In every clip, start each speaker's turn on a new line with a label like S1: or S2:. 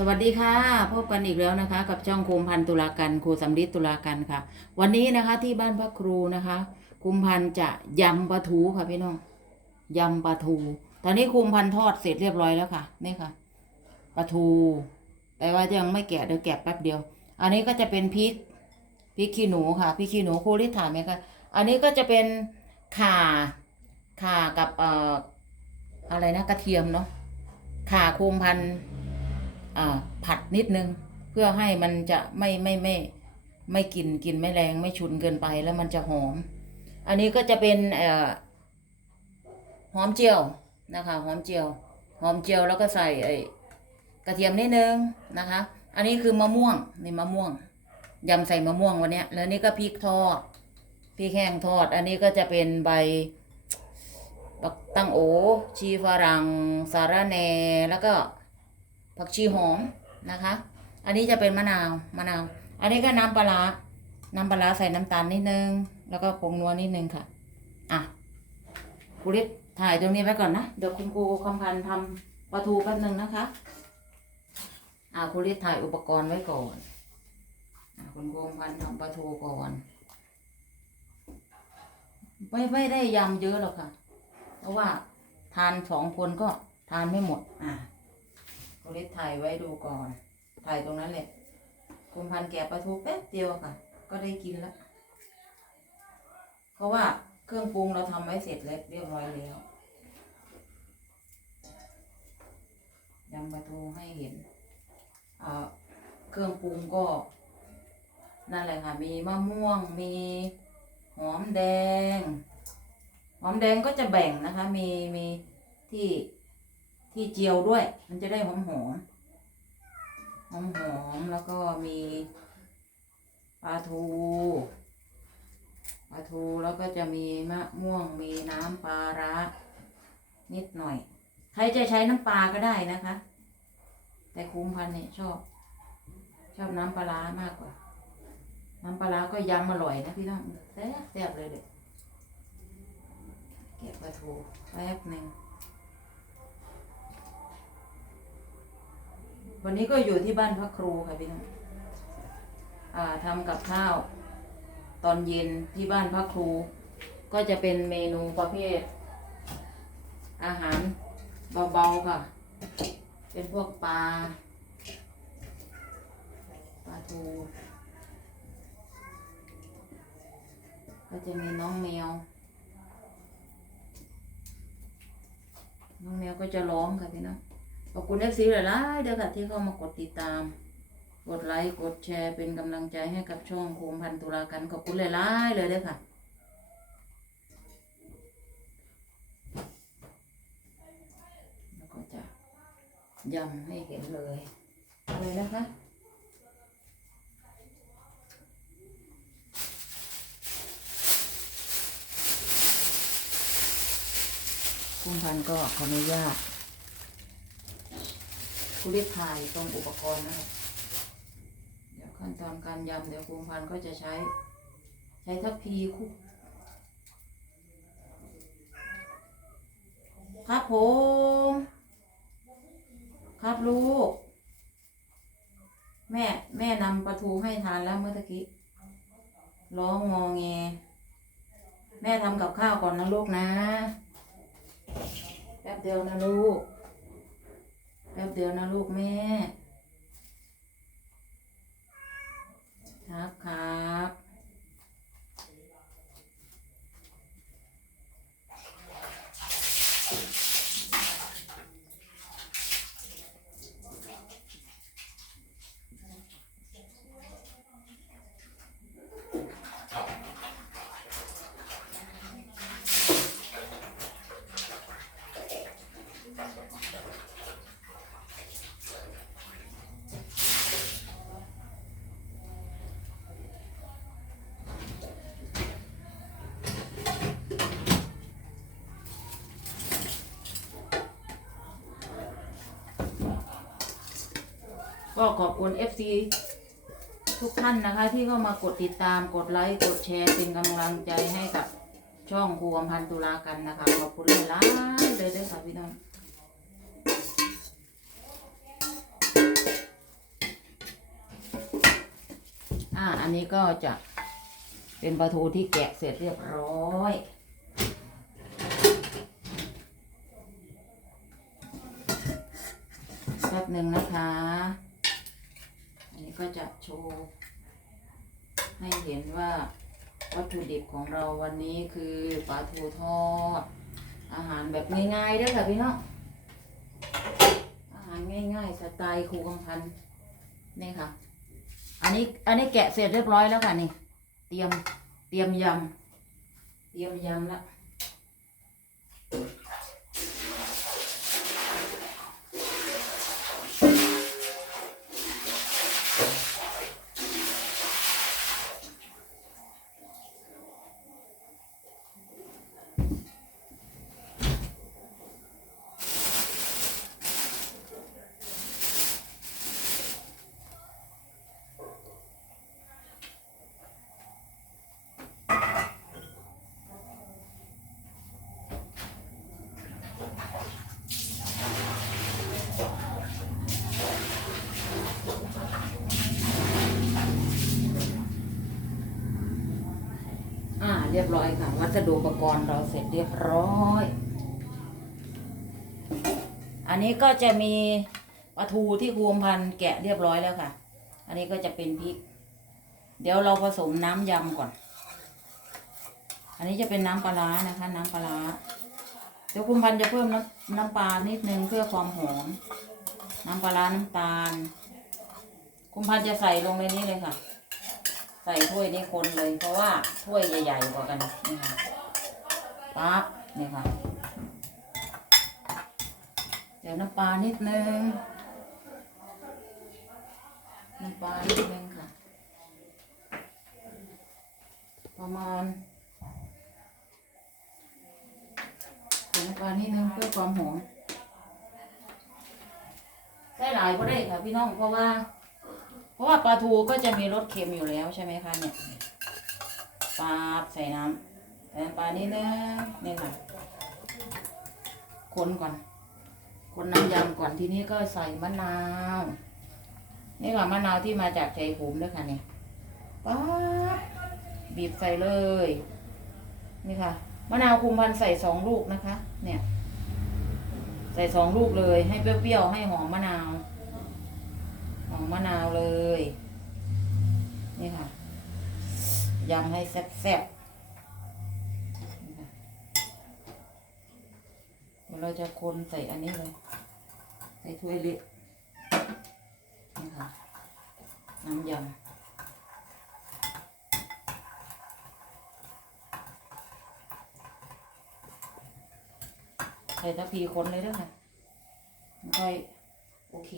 S1: สวัสดีค่ะ พบกันอีกแล้วนะคะ กับช่องคุมพันตุลาการครูสำริดตุลาการค่ะ วันนี้นะคะที่บ้านพระครูนะคะ คุมพันจะยำปลาทูค่ะพี่น้องยำปลาทู ตอนนี้คุมพันทอดเสร็จเรียบร้อยแล้วค่ะนี่ค่ะปลาทู แต่ว่ายังไม่แกะเดี๋ยวแกะแป๊บเดียว อันนี้ก็จะเป็นพริกพริกขี้หนูค่ะพริกขี้หนูครูริถามไหมคะอันนี้ก็จะเป็นข่าข่ากับเอ่ออะไรนะกระเทียมเนาะข่าคุมพันธ์ ผัดนิดนึง เพื่อให้มันจะไม่ไม่ไม่ไม่กินกินไม่แรงไม่ฉุนเกินไปแล้วมันจะหอม อันนี้ก็จะเป็นอหอมเจียวนะคะหอมเจียว หอมเจียวแล้วก็ใส่ไอกระเทียมนิดนึงนะคะ อันนี้คือมะม่วงนี่มะม่วงยำใส่มะม่วงวันนี้แล้วนี่ก็พริกทอดพริกแห้งทอด อันนี้ก็จะเป็นใบบักตั้งโอชีฝรั่งสาระแหนแล้วก็ ผักชีหอมนะคะ อันนี้จะเป็นมะนาวมะนาว อันนี้ก็น้ำปลาร้าน้ำปลาร้าใส่น้ำตาลนิดนึง แล้วก็ผงนัวนิดนึงค่ะ อะครูฤทธิ์ถ่ายตรงนี้ไว้ก่อนนะ เดี๋ยวคุณครูคำพันธ์ทำปลาทูแป๊บหนึ่งนะคะ อ่าครูฤทธิ์ถ่ายอุปกรณ์ไว้ก่อนอ่าคุณครูคำพันธ์ทำปลาทูก่อน ไม่ไม่ได้ยำเยอะหรอกค่ะ เพราะว่าทานสองคนก็ทานไม่หมด อ่า คุณฤทธิ์ถ่ายไว้ดูก่อน ถ่ายตรงนั้นแหละคุณพันแกะปลาทูแป๊บเดียวค่ะ ก็ได้กินแล้ว เพราะว่าเครื่องปรุงเราทำไว้เสร็จแล้วเรียบร้อยแล้วยำปลาทูให้เห็นเครื่องปรุงก็นั่นแหละค่ะ มีมะม่วง มีหอมแดง หอมแดงก็จะแบ่งนะคะ มีมีที่ ที่เจียวด้วย มันจะได้หอมหอมหอมหอมแล้วก็มีปลาทูปลาทูแล้วก็จะมีมะม่วงมีน้ำปลาร้านิดหน่อย ใครจะใช้น้ำปลาก็ได้นะคะ แต่คุ้มพันเนี่ยชอบ ชอบน้ำปลาร้ามากกว่า น้ำปลาร้าก็ยำอร่อยนะพี่น้องแซ่บแซ่บเลยเด็กเก็บปลาทูแป๊บหนึ่ง วันนี้ก็อยู่ที่บ้านพระครูค่ะพี่น้องทำกับข้าว ตอนเย็นที่บ้านพระครู ก็จะเป็นเมนูประเภท อาหารเบาๆค่ะ เป็นพวกปลาปลาทูก็จะมีน้องแมว น้องแมวก็จะร้องค่ะพี่น้อง ขอบคุณเอฟซีหลายๆเด้อค่ะที่เข้ามากดติดตาม กดไลค์กดแชร์เป็นกำลังใจให้กับช่องโคมพันตุลากันขอบคุณหลายๆเลยเด้อค่ะแล้วก็จะยำให้เห็นเลยอะไรนะคะคุณพันก็ขออนุญาต คุณรีบถ่ายตรงอุปกรณ์นะครับเดี๋ยวขั้นตอนการยำเดี๋ยวคุณพันธ์ก็จะใช้ ใช้ทัพพีคุกครับผมครับลูก แม่ แม่นำปลาทูให้ทานแล้วเมื่อตะกี้ร้องงอแง แม่ทำกับข้าวก่อนนะลูกนะ แป๊บเดียวนะลูก ป๊บเดียวนะลูกแม่ ครับครับ ก็ขอบคุณ FC ทุกท่านนะคะ ที่เข้ามากดติดตามกดไลค์กดแชร์เป็นกำลังใจให้กับช่องครูอพันตุลากันนะคะ ขอบคุณหลายๆเลยด้วยค่ะพี่น้องอ่าอันนี้ก็จะเป็นปลาทูที่แกะเสร็จเรียบร้อยแป๊บหนึ่งนะคะ ก็จะโชว์ให้เห็นว่าวัตถุดิบของเราวันนี้คือปลาทูทอด อาหารแบบง่ายๆด้วยค่ะพี่น้องอาหารง่ายๆสไตล์ครูกำพันนี่ค่ะ อันนี้อันนี้แกะเสร็จเรียบร้อยแล้วค่ะนี่ เตรียมเตรียมยำเตรียมยำละ อ่า เรียบร้อยค่ะ วัสดุอุปกรณ์เราเสร็จเรียบร้อย อันนี้ก็จะมีปลาทูที่ครูกำพันธ์แกะเรียบร้อยแล้วค่ะ อันนี้ก็จะเป็นพริก เดี๋ยวเราผสมน้ำยำก่อน อันนี้จะเป็นน้ำปลาร้านะคะ น้ำปลาร้าเดี๋ยวคุณพันธ์จะเพิ่มน้ำน้ำปลานิดนึงเพื่อความหอม น้ำปลาร้าน้ำตาล คุณพันธ์จะใส่ลงในนี้เลยค่ะ ส่ถ้วยนี้คนเลย เพราะว่าถ้วยใหญ่ๆกว่ากันนี่ค่ะปั๊บนี่ค่ะเดี๋ยวน้ำปลานิดนึงน้ำปลานิดนึงค่ะ ประมาณน้ำปลานิดนึงเพื่อความหอมใส่หลายก็ได้ค่ะพี่น้องเพราะว่า เพราะว่าปลาทูก็จะมีรสเค็มอยู่แล้วใช่ไหมคะเนี่ยปลาบใส่น้ำใส่น้ำปลานิดนึงนี่ค่ะคนก่อน คนน้ำยำก่อนทีนี้ก็ใส่มะนาว นี่ค่ะมะนาวที่มาจากใจภูมิด้วยค่ะเนี่ยป๊าบบีบใส่เลย นี่ค่ะมะนาวคุมพันใส่สองลูกนะคะ เนี่ย ใส่สองลูกเลยให้เปรี้ยวๆให้หอมมะนาว หอมมะนาวเลย นี่ค่ะยำให้แซ่บๆเดี๋ยวเราจะคนใส่อันนี้เลย ใส่ถ้วยเล็กนี่ค่ะ น้ำยำใส่ตะพีคนเลยด้วยค่ะไม่ค่อยโอเค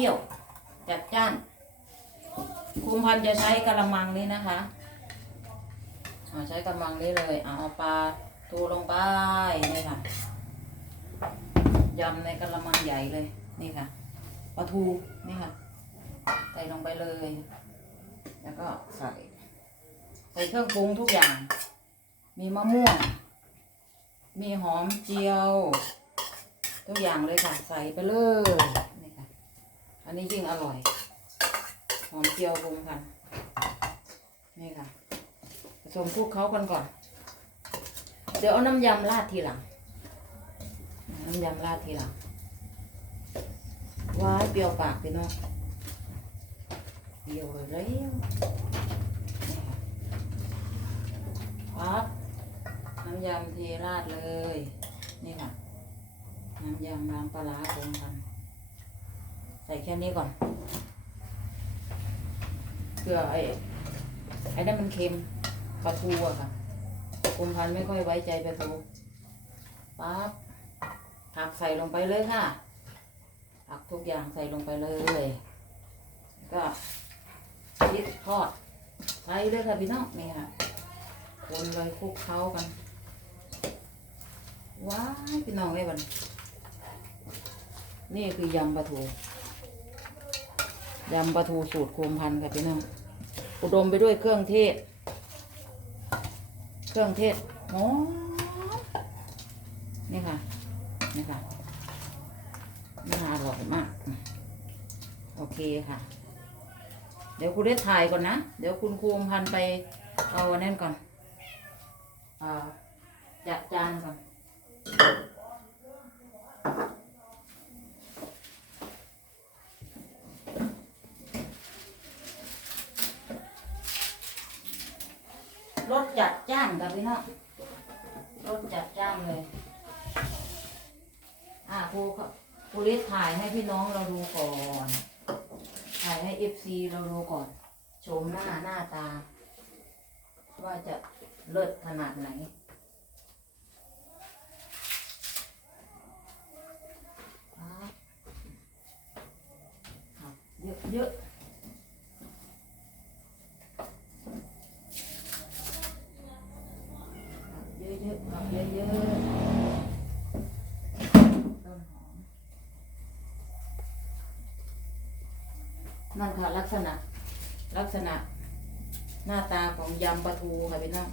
S1: รี้ยว จัดจ้านคุมพันจะใช้กระมังนี้นะคะอ่าใช้กระมังนี้เลยเอาปลาทูลงไปนี่ค่ะยำในกระมังใหญ่เลยนี่ค่ะปลาทูนี่ค่ะใส่ลงไปเลย แล้วก็ใส่ใส่เครื่องปรุงทุกอย่าง มีมะม่วง มีหอมเจียว ทุกอย่างเลยค่ะ ใส่ไปเลย อันนี้ยิ่งอร่อย หอมเจียวปรุงค่ะ นี่ค่ะ ผสมคลุกเคล้ากันก่อน เดี๋ยวเอาน้ำยำราดทีหลัง น้ำยำราดทีหลัง ว้ายเปรี้ยวปากพี่น้องเปรี้ยวเลยแล้วปั๊บน้ำยำเทราดเลย นี่ค่ะ น้ำยำน้ำปลาร้าปรุงกัน ส่แค่นี้ก่อนเพื่อไอ้ไอ้นั่นมันเค็มปลาทูอะค่ะคุมพันไม่ค่อยไว้ใจปลาทูปั๊บผักใส่ลงไปเลยค่ะผักทุกอย่างใส่ลงไปเลย ก็พริกทอดใส่เลยค่ะพี่น้องนี่ค่ะคนเลยคลุกเคล้ากันว้ายพี่น้องไอ้บันนี่คือยำปลาทู ยำปลาทูสูตรโคมพันค่ะพี่น้องอุดมไปด้วยเครื่องเทศ เครื่องเทศหอมนี่ค่ะ นี่ค่ะน่าอร่อยมาก โอเคค่ะ เดี๋ยวคุณได้ถ่ายก่อนนะ เดี๋ยวคุณครูมพันไปเอาอันนั่นก่อน อ่าจัดจานก่อน รส จ้านกับพี่น้องรสจัดจ้านเลย อ่าครูครูริสถ่ายให้พี่น้องเราดูก่อน ถ่ายให้เอฟซีเราดูก่อน ชมหน้าหน้าตา ว่าจะเลิศขนาดไหนเยอะเยอะครับเยอะเยอะครับเยอะเยอะต้นหอม นั่นค่ะลักษณะ ลักษณะหน้าตาของยำปลาทูค่ะพี่น้อง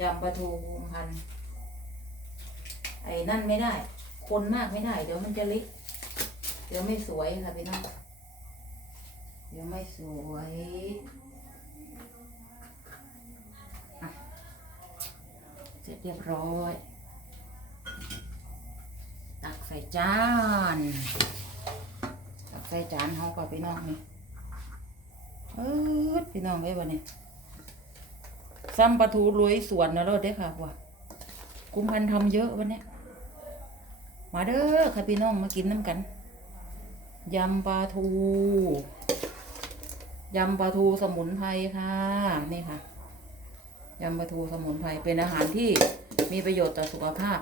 S1: ยำปลาทูพันไอ้นั่นไม่ได้ คนมากไม่ได้ เดี๋ยวมันจะเลิกเดี๋ยวไม่สวยค่ะพี่น้องเดี๋ยวไม่สวยอะเสร็จเรียบร้อย ตักใส่จาน ตักใส่จานเขาก่อนพี่น้องนี่ เออพี่น้องไว้บ่เนี่ยซ้ำปลาทูลุยสวนนะเรถได้อค่ะว่ากุมพันทำเยอะวันนี้มาเด้อค่ะพี่น้องมากินน้ำกันยำปลาทูยำปลาทูสมุนไพรค่ะนี่ค่ะยำปลาทูสมุนไพรเป็นอาหารที่มีประโยชน์ต่อสุขภาพ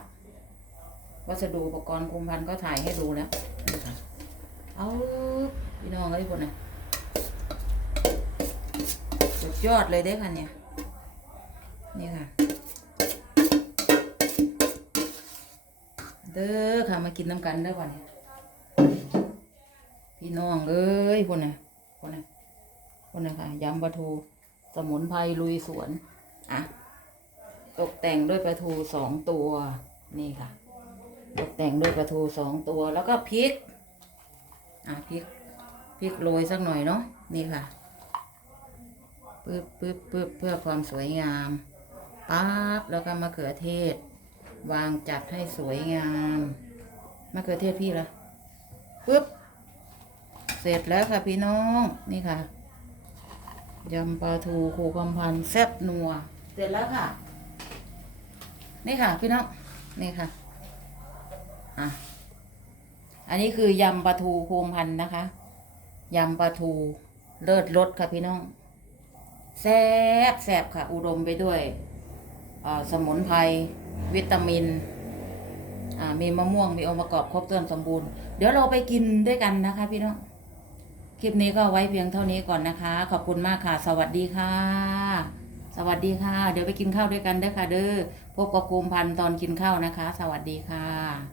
S1: วัสดุอุปกรณ์คุมพันก็ถ่ายให้ดูแล้วนี่ค่ะเอาพี่น้องเอ้ยคนน่ะสุด ยอดเลยเด้ค่ะเนี่ย นี่ค่ะ เด้อค่ะมากินน้ำกันเด้อก่อนเนี่ยพี่น้องเอ้ยคนน่ะคนน่ะคนน่ะค่ะยำปลาทูสมุนไพรลุยสวน อะ ตกแต่งด้วยปลาทูสองตัว นี่ค่ะ ตกแต่งด้วยปลาทูสองตัวแล้วก็พริก อะพริกพริกโรยสักหน่อยเนาะนี่ค่ะ ปึ๊บปึ๊บปึ๊บเพื่อความสวยงามปั๊บแล้วก็มะเขือเทศ วางจัดให้สวยงามมะเขือเทศพี่ละปึ๊บเสร็จแล้วค่ะพี่น้องนี่ค่ะยำปลาทูคูคำพันแซ่บนัว เสร็จแล้วค่ะ นี่ค่ะพี่น้องนี่ค่ะอะอันนี้คือยำปลาทูคูคำพันนะคะยำปลาทูเลิศรสค่ะพี่น้อง แซ่บแซ่บค่ะ อุดมไปด้วยสมุนไพรวิตามินมีมะม่วงมีองค์ประกอบครบถ้วนสมบูรณ์เดี๋ยวเราไปกินด้วยกันนะคะพี่น้องคลิปนี้ก็ไว้เพียงเท่านี้ก่อนนะคะ ขอบคุณมากค่ะ สวัสดีค่ะ สวัสดีค่ะ เดี๋ยวไปกินข้าวด้วยกันเด้อค่ะ เด้อพบกับภูมิพันธ์ตอนกินข้าวนะคะ สวัสดีค่ะ